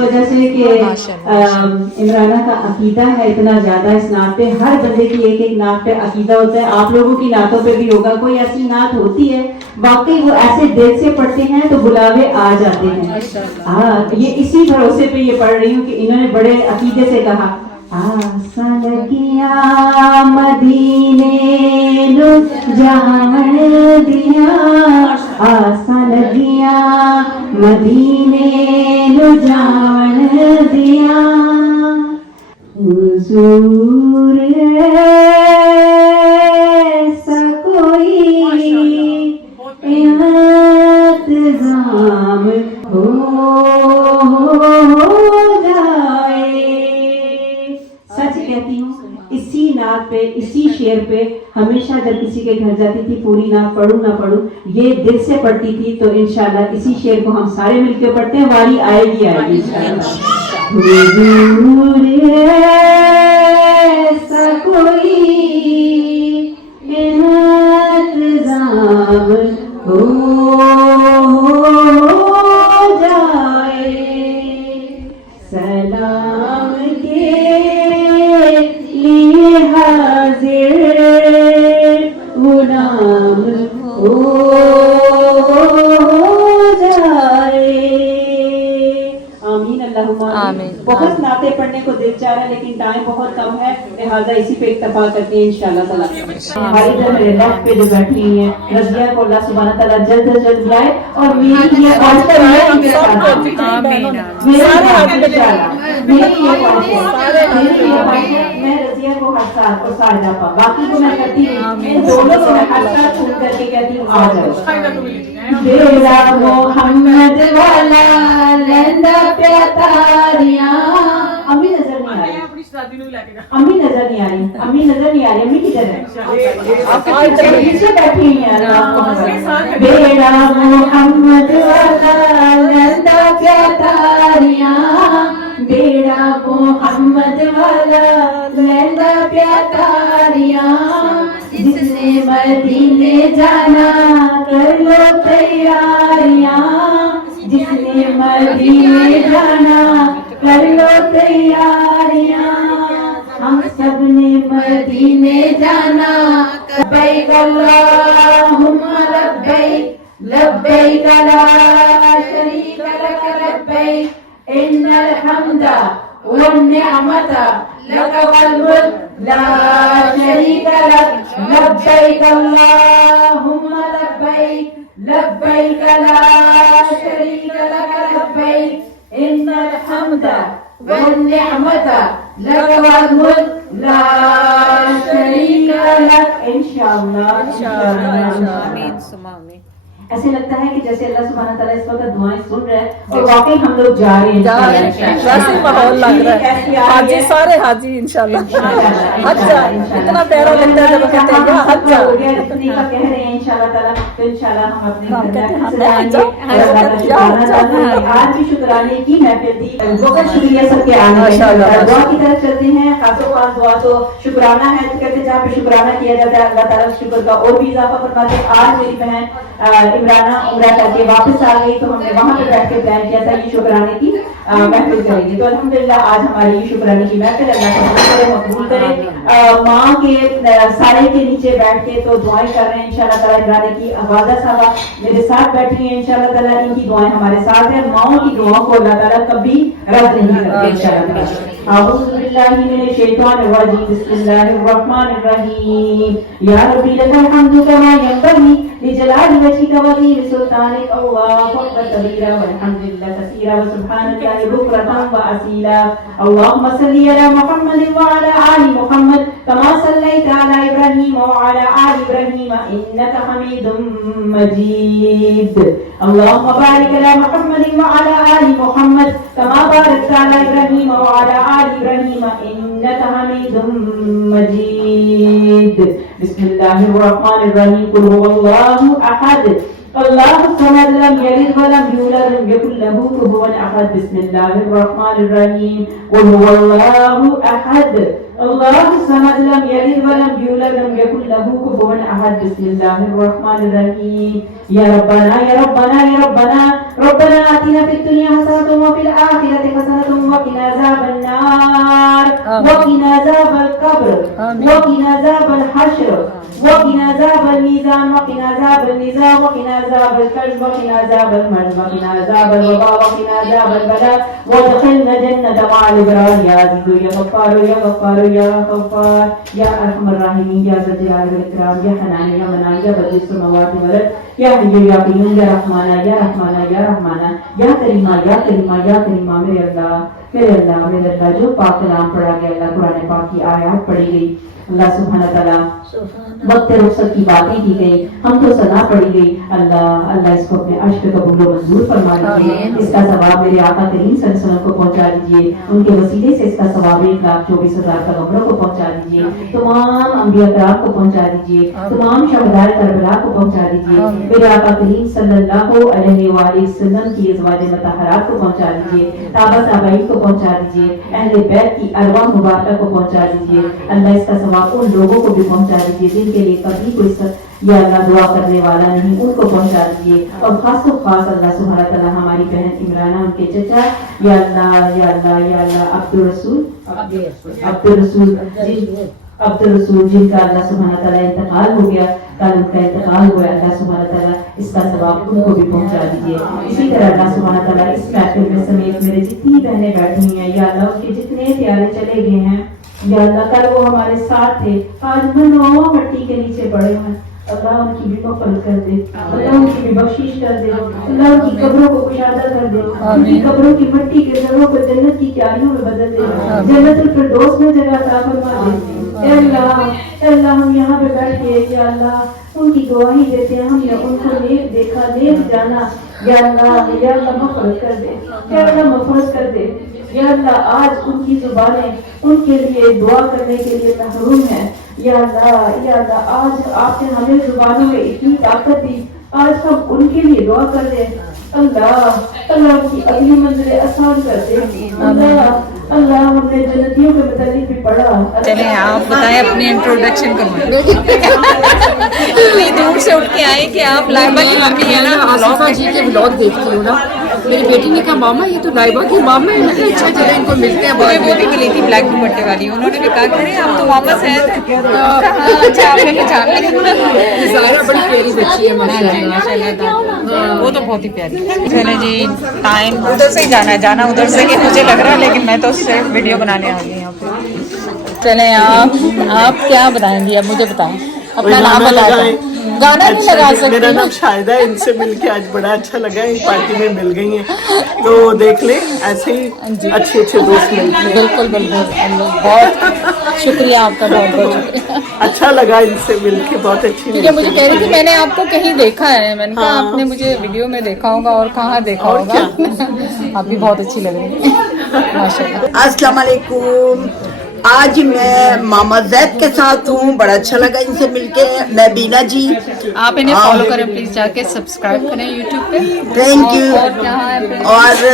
وجہ سے کہ عمرانہ کا عقیدہ ہے اتنا زیادہ اس نعت پہ. ہر بندے کی ایک ایک نعت پہ عقیدہ ہوتا ہے. آپ لوگوں کی نعتوں پہ بھی ہوگا. کوئی ایسی نعت ہوتی ہے واقعی وہ ایسے دل سے پڑھتے ہیں تو بلاوے آ جاتے ہیں. ہاں یہ اسی بھروسے پہ یہ پڑھ رہی ہوں کہ انہوں نے بڑے عقیدے سے کہا آسان کیا مدینے نو جان دیا, آسان دیا مدینے نو جان دیا, حضور ایسا کوئی انتظام ہو کہتی ہوں اسی نعت پہ اسی شعر پہ ہمیشہ جب کسی کے گھر جاتی تھی پوری نعت پڑھوں نہ پڑھوں یہ دل سے پڑھتی تھی. تو انشاءاللہ اسی شعر کو ہم سارے مل کے پڑھتے ہیں. واری آئے گی انشاءاللہ. حضور ایسا کوئی انتظام ہو جائے, سلام کے لیے حاضر غلام ہو جائے. آمین اللہم آمین. بہت نعتیں پڑھنے کو دل چاہ رہا ہے لیکن ٹائم بہت کم ہے, لہٰذا اسی پہ اکتفا کرتے ہیں انشاءاللہ تعالیٰ. ہماری ادھر میرے لیفٹ پہ جو بیٹھی ہوئی ہیں رضیہ کو اللہ سبحانہ تعالیٰ جلد از جلد لائے اور میری یہ خواہش ہے میں رضیہ کو ہر سال اور سال جاپا باقی کو میں کرتی ہوں دونوں کو میں ہر سال چھوٹ کر کے کہتی ہوں آ جاؤ. بیڑا محمد والا لیندا پیاتاریاں. امی نظر نہیں آ رہی, امی نظر نہیں آ رہی, امی نظر نہیں آ رہی. امی کدھر ہے؟ پیچھے بیٹھی ہوئی ہیں. بیڑا محمد والا لیندا پیاتاریاں, بیڑا محمد والا لیندا پیاتاریاں, جس نے مدینے جانا کر لو تیاریاں, جس نے مدینے جانا کر لو تیاریاں, ہم سب نے مدینے جانا. لبیک اللہم لبیک لبیک لا شریک لک لبیک ان الحمد والنعمت لک والملک لا شریک لک. لبیک اللہم لبیک لبیک لا شریک لک لبیک ان الحمد والنعمت لک والملک لا شریک لک. انشاءاللہ آمین ثم آمین. ایسے لگتا ہے کہ جیسے اللہ سبحانہ تعالیٰ اس وقت دعائیں سن رہے ہیں اور واقعی ہم لوگ جا رہے ہیں. ویسے ماحول لگ رہا ہے حاجی سارے حاجی انشاءاللہ حج جائیں. اتنا پیارا لگتا ہے جب کہتے ہیں حج جاؤ. کہہ رہے ہیں انشاءاللہ تعالیٰ تو انشاءاللہ ہم اپنے آج بھی شکرانے کی محفل تھی. بہت شکریہ سب کے آنے کا. دعا کی طرف چلتے ہیں. خاص و خاص دعا تو شکرانہ ہے کہتے ہیں جہاں پہ شکرانہ کیا جاتا ہے اللہ تعالیٰ شکر کا اور بھی اضافہ فرماتے ہیں. آج میری بہن عمرانہ عمرہ کر کے واپس آ گئی تو ہم نے وہاں پہ بیٹھ کے پلان کیا تھا یہ شکرانے کی محفل کریں گے. تو الحمدللہ آج ہماری یہ شکرانے کی محفل اللہ قبول کرے مقبول کرے. ماں کے سائے کے نیچے بیٹھ کے تو دعائیں کر رہے ہیں انشاءاللہ تعالیٰ. عمرانہ کی آوازہ صاحبہ میرے ساتھ بیٹھی ہیں انشاءاللہ تعالیٰ. ان کی دعائیں ہمارے ساتھ ہیں. ماؤں کی دعاؤں کو اللہ تعالیٰ کبھی رد نہیں کرتے انشاءاللہ. اعوذ باللہ من الشیطان الرجیم. بسم اللہ الرحمن الرحیم. یا ربی لک الحمد کما ینبغی لجلال وجهك وعظیم سلطانک. اللہ اکبر کبیرا والحمد للہ کثیرا وسبحان اللہ بکرۃ واصیلا. اللهم صل علی محمد وعلى آل محمد كما صليت على ابراہیم وعلى آل ابراہیم انك حمید مجید. اللهم بارک علی محمد وعلى آل محمد كما باركت على ابراہیم وعلى آل ابراہیم انك حمید مجید. بسم اللہ الرحمن الرحیم. قل هو اللہ احد اللہ الصمد لم یلد ولم یولد ولم یکن له کفوا احد. بسم اللہ الرحمن الرحیم. قل هو اللہ احد اللہ الصمد لم یلد ولم یولد ولم یکن له کفوا احد. بسم اللہ الرحمن الرحیم. یا ربنا یا ربنا یا ربنا ربنا آتنا فی الدنیا حسنۃ وفی الآخرۃ حسنۃ وقنا عذاب المرض وقنا عذاب الوباء وقنا عذاب البلاء وادخلنا جنة مع الأبرار يا عزيز يا غفار يا غفار يا غفار يا أرحم الراحمين يا ذا الجلال والإكرام يا حنان يا منان يا بديع السماوات والأرض يا حي يا قيوم يا رحمن يا رحمن يا رحمن یا کریمہ یا کریمہ یا کریمہ میرے اللہ جو پاک کلام پڑھا گیا اللہ قرآن پاک کی آیات پڑھی گئی اللہ سبحانہ تعالیٰ وقت رخصت کی باتیں کی گئی ہم تو ثنا پڑھی گئی اللہ اس کو اپنے عرش پہ قبول و منظور فرما لیجیے اس کا ثواب میرے آقا کریم صلی اللہ علیہ وسلم کو پہنچا دیجیے ان کے وسیلے سے اس کا ثواب 1,24,000 پیغمبروں کو پہنچا دیجیے تمام انبیاء کرام کو پہنچا دیجیے تمام شہداء کربلا کو پہنچا دیجیے میرے آقا کریم صلی اللہ علیہ وآلہ وسلم کی ازواج مطہرات کو پہنچا دیجیے صحابہ تابعین کو پہنچا دیجیے اہل بیت کی ارواح مبارکہ کو پہنچا دیجیے اللہ اس کا ثواب ان لوگوں کو بھی پہنچا دیجیے جن کے لیے کبھی کوئی یا اللہ دعا کرنے والا نہیں ان کو پہنچا دیجیے اور خاص و خاص اللہ سبحانہ تعالیٰ ہماری بہن عمرانہ ان کے چچا یا اللہ عبد الرسول جن کا اللہ سبحانہ تعالیٰ انتقال ہو گیا کل ان کا انتقال ہوا اللہ سبحانہ تعالیٰ اس کا ثواب ان کو بھی پہنچا دیجیے اسی طرح اللہ سبحانہ تعالیٰ اس محفل میں سمیت میرے جتنی بہنیں بیٹھی ہیں یا اللہ ان کے جتنے پیارے چلے گئے ہیں یا اللہ کل وہ ہمارے ساتھ تھے آج منو مٹی کے نیچے پڑے ہیں اللہ ان کی بھی مغفرت کر دے اللہ ان کی بھی بخشش کر دے اللہ ان کی قبروں کو کشادہ کر دے ان کی قبروں کی مٹی کے ذروں کو جنت کی کیاریوں میں بدل دے جنت الفردوس میں جگہ عطا فرما دے اے اللہ ہم یہاں پہ بیٹھ کے یا اللہ ان کی گواہی دیتے ہیں ہم نے ان کو نیک دیکھا نیک جانا یا اللہ مغفرت کر دے یا اللہ مغفرت کر دے یا اللہ آج ان کی زبانیں ان کے لیے دعا کرنے کے لیے محروم ہیں یا اللہ آج آپ نے ہمیں زبانوں میں اتنی طاقت دی آج ہم ان کے لیے دعا کر دیں اللہ کی اگلی منزلیں آسان کر دے اللہ ہم نے جنتیوں کے متعلق بھی پڑھا چلیں آپ بتائیں اپنی انٹروڈکشن کروائیں اتنی دور سے اٹھ کے آئے کہ آپ لائبہ کی ممی ہے نا آصفہ جی کے بلاگ دیکھتی ہوں نا میری بیٹی نے کہا ماما یہ تو لائبہ کی مام ہے میں نے اچھا چلے ان کو ملتے ہیں وہ بھی ملی تھی بلیک دوپٹے والی انہوں نے بھی کہا کہ آپ تو واپس ہیں اچھا آپ نے پہچان لیا ظاہرہ بڑی پیاری بچی ہے ماشاءاللہ وہ تو بہت ہی پیاری چلے جی ٹائم ادھر سے ہی جانا ادھر سے کہ مجھے لگ رہا ہے لیکن میں تو صرف ویڈیو بنانے آ گئی یہاں پہ چلیں آپ کیا بتائیں گی اب مجھے بتائیں اپنا نام بتائیں گانا نہیں لگا سکتے میرا نام شاہدہ ہے ان سے مل کے آج بڑا اچھا لگا اس پارٹی میں مل گئی ہیں تو دیکھ لیں ایسے ہی اچھے دوست ملتے ہیں بالکل بہت شکریہ آپ کا بہت شکریہ اچھا لگا ان سے مل کے بہت اچھی کیونکہ مجھے کہہ رہی تھی میں نے آپ کو کہیں دیکھا ہے میں نے کہا آپ نے مجھے ویڈیو میں دیکھا ہوگا اور کہاں دیکھا ہوگا آپ بھی بہت اچھی لگ رہی ہیں ماشاءاللہ السلام علیکم آج میں ماما زید کے ساتھ ہوں بڑا اچھا لگا ان سے مل کے میں بینا جی آپ انہیں فالو کریں پلیز جا کے سبسکرائب کریں یوٹیوب پہ تھینک یو اور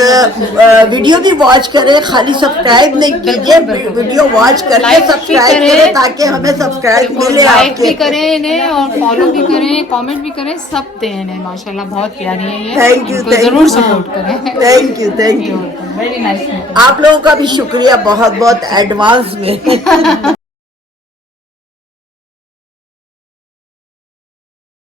اور ویڈیو بھی واچ کریں خالی سبسکرائب نہیں کیجیے ویڈیو واچ کریں سبسکرائب کریں تاکہ ہمیں سبسکرائب ملے لائک بھی کریں انہیں اور فالو بھی کریں کامنٹ بھی کریں سب دیں انہیں ماشاءاللہ بہت پیاری ہے یہ تھینک یو ضرور سپورٹ کریں تھینک یو ویری نائس آپ لوگوں کا بھی شکریہ بہت ایڈوانس میں